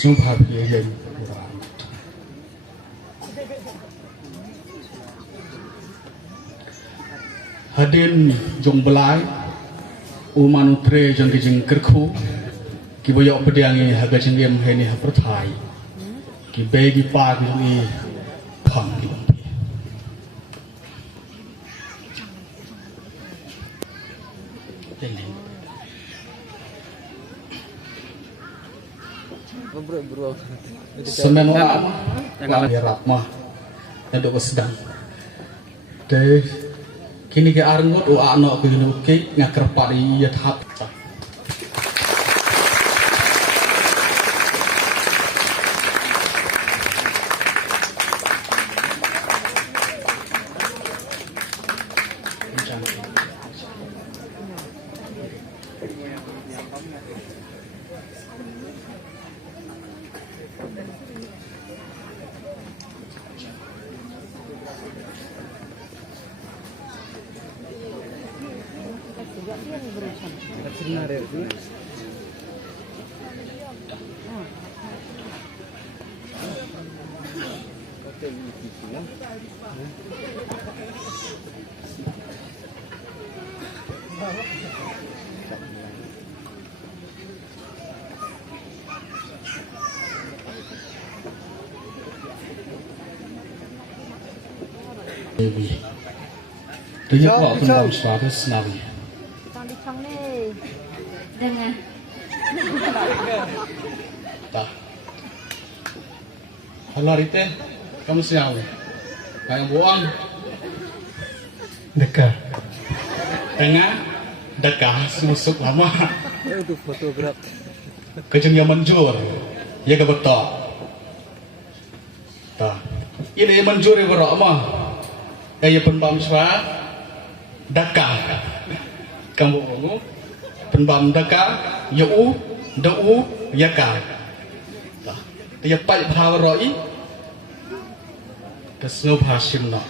sumpah biaya hadin jong belai umanutre jong kijing kerku kiboyok pediangi haga jenggem heni haperthai ki begi pa ki phang ki semen orang yang hirap mah yang dok sedang deh kini ke arngot o anak ke ke ngakar pari ya tahap Dia kok pun suara senawi. Di chong nih. Dengan. Tak. Halo Rite, kamu siapa? Kayak bohong. Dekat. Tengah. Dekat. Musuk lama. Itu fotograf. Kejeng yang manjur. Ya ke betul. Tak. Ini yang manjur ya berok mah. Kayak penbam suara. Daka kamu ngomong penbam daka yau dau yaka dia pai bhav roi kesno bhasim no